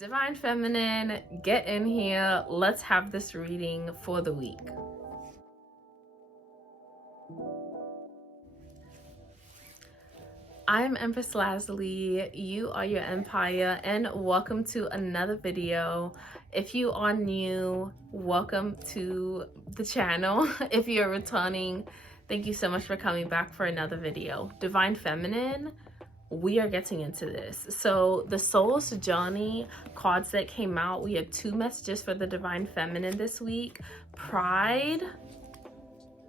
Divine Feminine, get in here. Let's have this reading for the week. I'm EmpressLazuli. You are your empire, and welcome to another video. If you are new, welcome to the channel. If you're returning, thank you so much for coming back for another video. Divine Feminine, we are getting into this. So the Soul's Journey cards that came out, we have two messages for the Divine Feminine this week. Pride.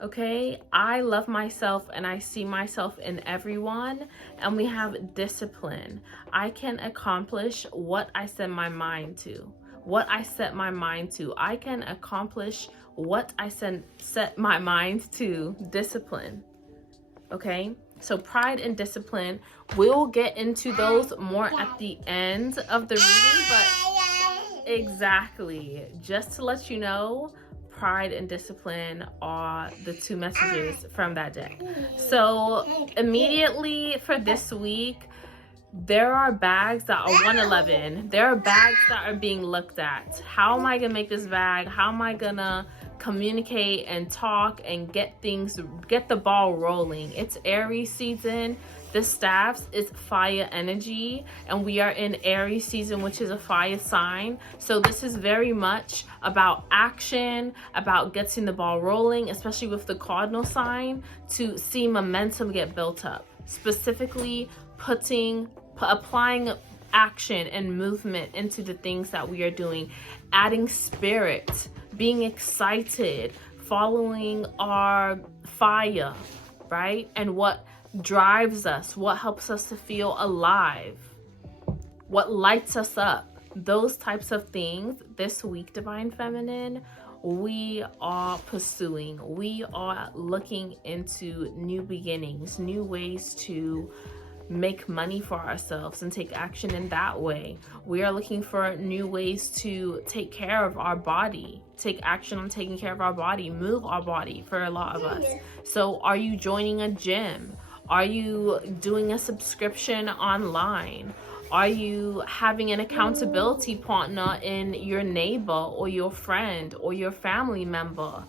Okay, I love myself and I see myself in everyone. And we have discipline. I can accomplish what I set my mind to. What I set my mind to. I can accomplish what I set my mind to. Discipline. Okay, so pride and discipline. We'll get into those more at the end of the reading, but exactly, just to let you know, pride and discipline are the two messages from that deck. So immediately for this week, there are bags that are 111. There are bags that are being looked at. How am I gonna make this bag? How am I gonna communicate and talk and get the ball rolling? It's Aries season. The staffs is fire energy, and we are in Aries season, which is a fire sign. So this is very much about action, about getting the ball rolling, especially with the cardinal sign, to see momentum get built up. Specifically applying action and movement into the things that we are doing, adding spirit, being excited, following our fire, right? And what drives us, what helps us to feel alive, what lights us up, those types of things. This week, Divine Feminine, we are pursuing, we are looking into new beginnings, new ways to make money for ourselves and take action in that way. We are looking for new ways to take care of our body, take action on taking care of our body, move our body for a lot of us. So are you joining a gym? Are you doing a subscription online? Are you having an accountability partner in your neighbor or your friend or your family member?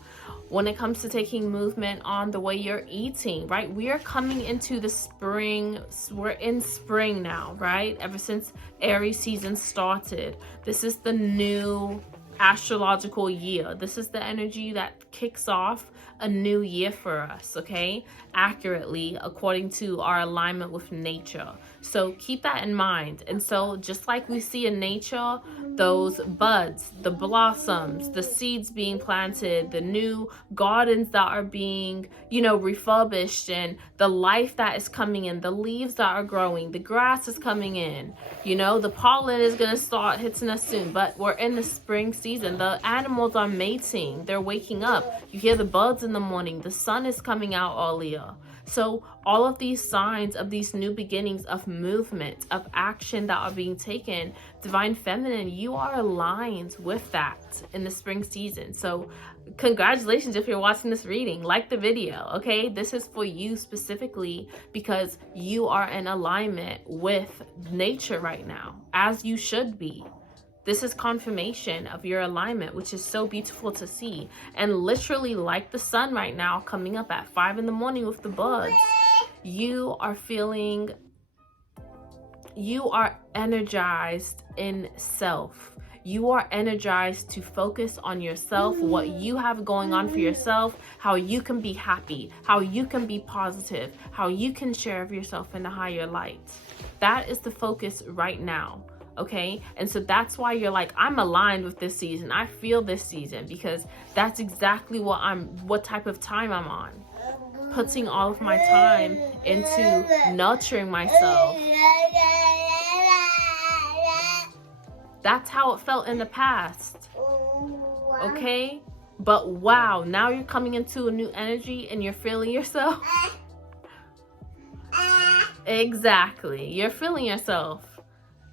When it comes to taking movement on the way you're eating, right? We are coming into the spring. We're in spring now, right? Ever since Aries season started. This is the new astrological year. This is the energy that kicks off a new year for us, okay? Accurately, according to our alignment with nature. So keep that in mind. And so just like we see in nature, those buds, the blossoms, the seeds being planted, the new gardens that are being, refurbished, and the life that is coming in, the leaves that are growing, the grass is coming in, the pollen is going to start hitting us soon. But we're in the spring season. The animals are mating. They're waking up. You hear the birds in the morning. The sun is coming out earlier. So all of these signs of these new beginnings of movement, of action that are being taken, Divine Feminine, you are aligned with that in the spring season. So congratulations if you're watching this reading. Like the video, okay? This is for you specifically because you are in alignment with nature right now, as you should be. This is confirmation of your alignment, which is so beautiful to see. And literally like the sun right now coming up at 5 in the morning with the buds, you are energized in self. You are energized to focus on yourself, what you have going on for yourself, how you can be happy, how you can be positive, how you can share of yourself in a higher light. That is the focus right now. Okay, and so that's why you're like, I'm aligned with this season. I feel this season because that's exactly what type of time I'm on. Putting all of my time into nurturing myself. That's how it felt in the past. Okay, but wow, now you're coming into a new energy and you're feeling yourself. Exactly, you're feeling yourself.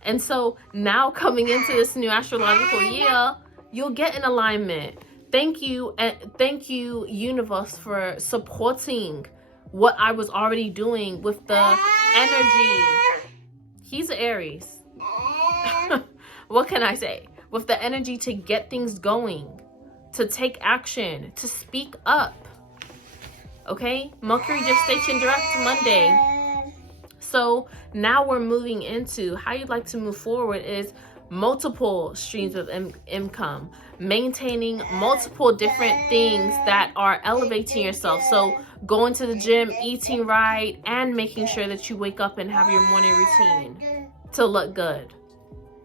And so now coming into this new astrological year, you'll get in alignment. Thank you, and thank you, universe, for supporting what I was already doing with the energy. He's an Aries. what can I say? With the energy to get things going, to take action, to speak up. Okay? Mercury just stationed direct Monday. So now we're moving into how you'd like to move forward is multiple streams of income, maintaining multiple different things that are elevating yourself. So going to the gym, eating right, and making sure that you wake up and have your morning routine to look good.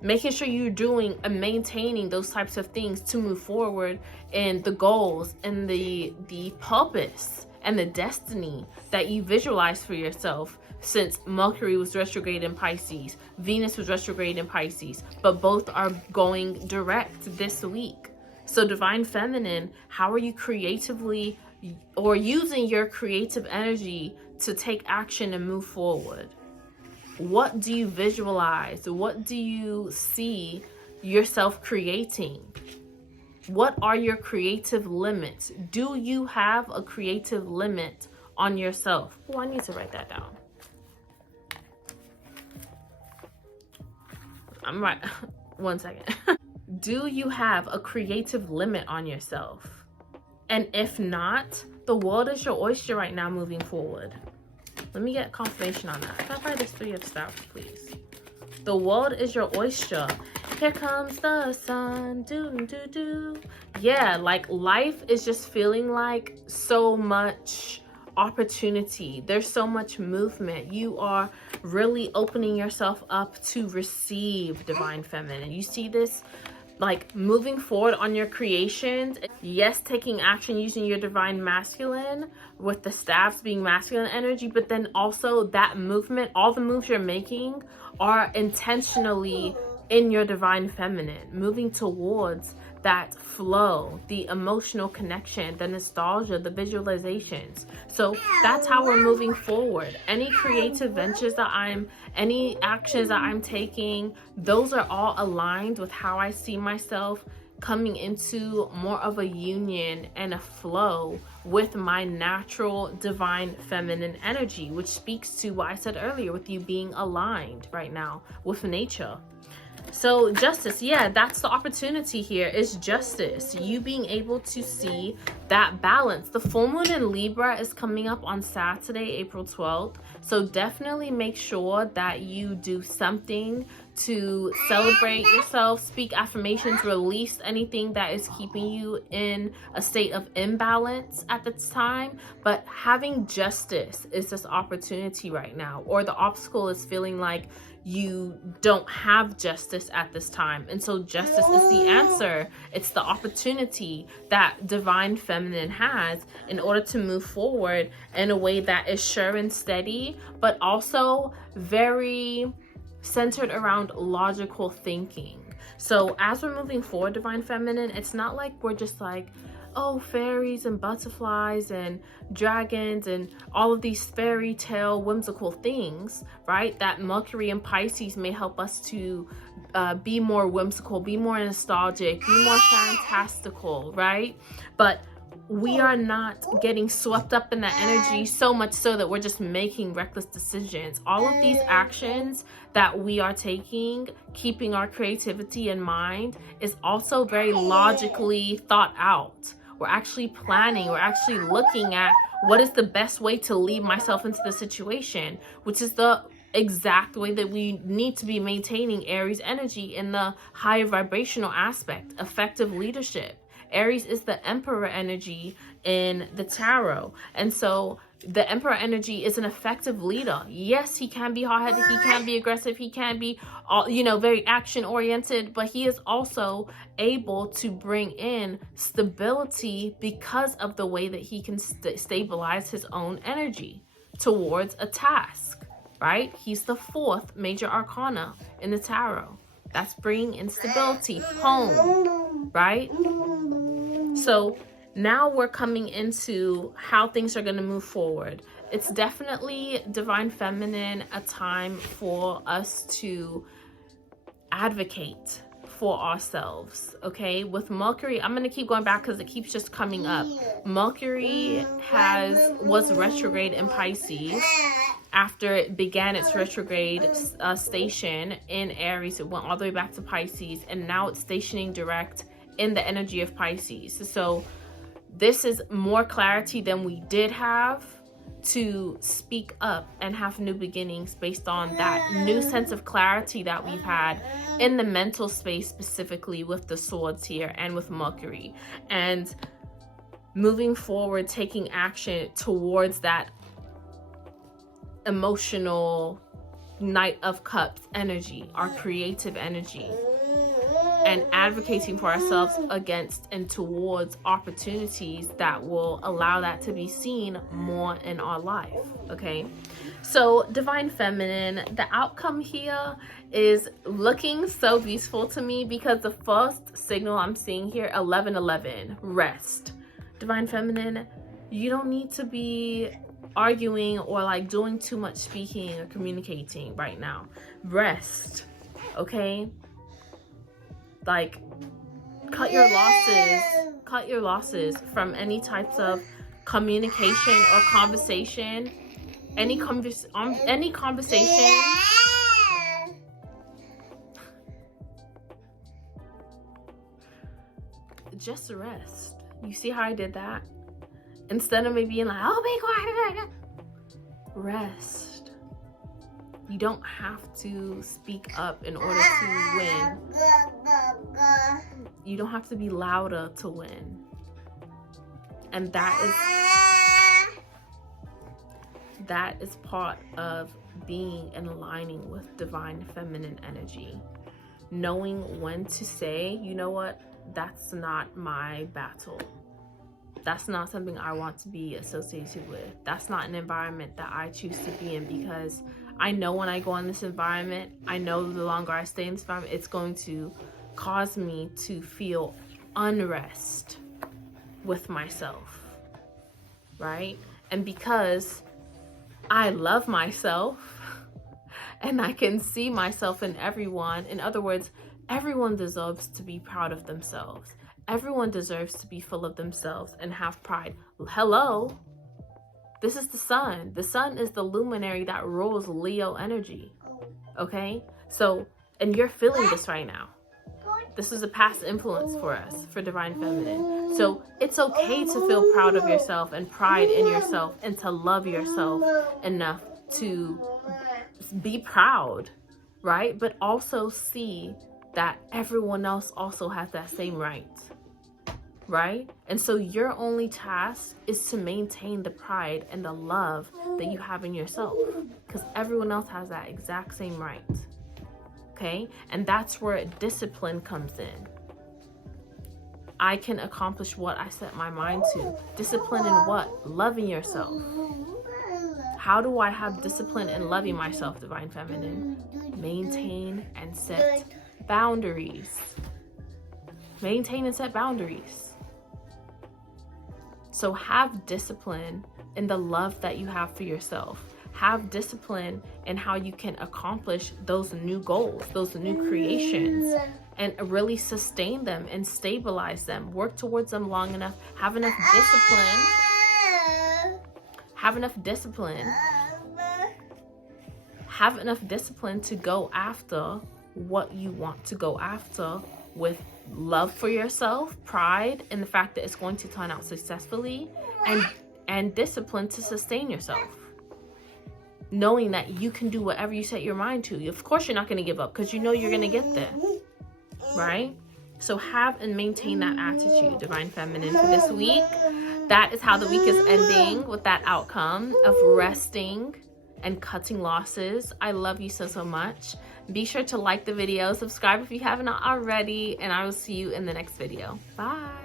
Making sure you're doing and maintaining those types of things to move forward in the goals and the purpose and the destiny that you visualize for yourself. Since Mercury was retrograde in Pisces, Venus was retrograde in Pisces, but both are going direct this week. So Divine Feminine, how are you creatively or using your creative energy to take action and move forward? What do you visualize? What do you see yourself creating? What are your creative limits? Do you have a creative limit on yourself? Oh, I need to write that down. I'm right. One second. Do you have a creative limit on yourself? And if not, the world is your oyster right now moving forward. Let me get confirmation on that. Can I buy this 3 of Staffs, please? The world is your oyster. Here comes the sun. Do, do, do. Yeah, like life is just feeling like so much opportunity. There's so much movement. You are really opening yourself up to receive Divine Feminine. You see this like moving forward on your creations. Yes, taking action using your Divine Masculine with the staffs being masculine energy, but then also that movement, all the moves you're making are intentionally in your Divine Feminine, moving towards that flow, the emotional connection, the nostalgia, the visualizations. So that's how we're moving forward. Any creative ventures any actions that I'm taking, those are all aligned with how I see myself coming into more of a union and a flow with my natural Divine Feminine energy, which speaks to what I said earlier with you being aligned right now with nature. So justice, yeah, that's the opportunity here, is justice. You being able to see that balance. The full moon in Libra is coming up on Saturday, April 12th. So definitely make sure that you do something to celebrate yourself, speak affirmations, release anything that is keeping you in a state of imbalance at the time. But having justice is this opportunity right now, or the obstacle is feeling like you don't have justice at this time. And so justice is the answer. It's the opportunity that Divine Feminine has in order to move forward in a way that is sure and steady, but also very centered around logical thinking. So as we're moving forward, Divine Feminine, it's not like we're just like, oh, fairies and butterflies and dragons and all of these fairy tale whimsical things, right? That Mercury and Pisces may help us to be more whimsical, be more nostalgic, be more fantastical, right? But we are not getting swept up in that energy so much so that we're just making reckless decisions. All of these actions that we are taking, keeping our creativity in mind, is also very logically thought out. We're actually planning, we're actually looking at what is the best way to lead myself into the situation, which is the exact way that we need to be maintaining Aries energy in the higher vibrational aspect, effective leadership. Aries is the Emperor energy in the tarot. And so the Emperor energy is an effective leader. Yes, he can be hard-headed, he can be aggressive, he can be, very action-oriented, but he is also able to bring in stability because of the way that he can stabilize his own energy towards a task, right? He's the 4th major arcana in the tarot. That's bringing in stability, home, right? So now we're coming into how things are going to move forward. It's definitely Divine Feminine, a time for us to advocate for ourselves, okay? With Mercury, I'm going to keep going back because it keeps just coming up. Mercury was retrograde in Pisces after it began its retrograde station in Aries, it went all the way back to Pisces, and now it's stationing direct in the energy of Pisces. So this is more clarity than we did have to speak up and have new beginnings based on that new sense of clarity that we've had in the mental space, specifically with the swords here and with Mercury, and moving forward, taking action towards that emotional Knight of Cups energy, our creative energy, and advocating for ourselves against and towards opportunities that will allow that to be seen more in our life. Okay, so Divine Feminine, the outcome here is looking so beautiful to me, because the first signal I'm seeing here, 1111, rest. Divine Feminine, you don't need to be arguing or like doing too much speaking or communicating right now. Rest, okay? Like, cut your losses from any types of communication or conversation. Any conversation. Just rest. You see how I did that? Instead of me being like, oh, be quiet. Rest. You don't have to speak up in order to win. You don't have to be louder to win. And that is part of being and aligning with Divine Feminine energy. Knowing when to say, you know what, that's not my battle. That's not something I want to be associated with. That's not an environment that I choose to be in, because I know when I go in this environment, I know the longer I stay in this environment, it's going to cause me to feel unrest with myself, right? And because I love myself and I can see myself in everyone, in other words, everyone deserves to be proud of themselves. Everyone deserves to be full of themselves and have pride. Hello, this is the sun. The sun is the luminary that rules Leo energy, okay? So, and you're feeling this right now. This is a past influence for us, for Divine Feminine. So it's okay to feel proud of yourself and pride in yourself, and to love yourself enough to be proud, right? But also see that everyone else also has that same right, right? And so your only task is to maintain the pride and the love that you have in yourself, because everyone else has that exact same right, okay? And that's where discipline comes in. I can accomplish what I set my mind to. Discipline in what? Loving yourself. How do I have discipline in loving myself, Divine Feminine? Maintain and set boundaries. Maintain and set boundaries. So have discipline in the love that you have for yourself. Have discipline in how you can accomplish those new goals, those new creations, and really sustain them and stabilize them. Work towards them long enough. Have enough discipline. Have enough discipline. Have enough discipline to go after what you want to go after, with love for yourself, pride in the fact that it's going to turn out successfully, and discipline to sustain yourself. Knowing that you can do whatever you set your mind to. Of course you're not going to give up, because you know you're going to get there, right? So have and maintain that attitude, Divine Feminine, for this week. That is how the week is ending, with that outcome of resting and cutting losses. I love you so, so much. Be sure to like the video, subscribe if you haven't already, and I will see you in the next video. Bye.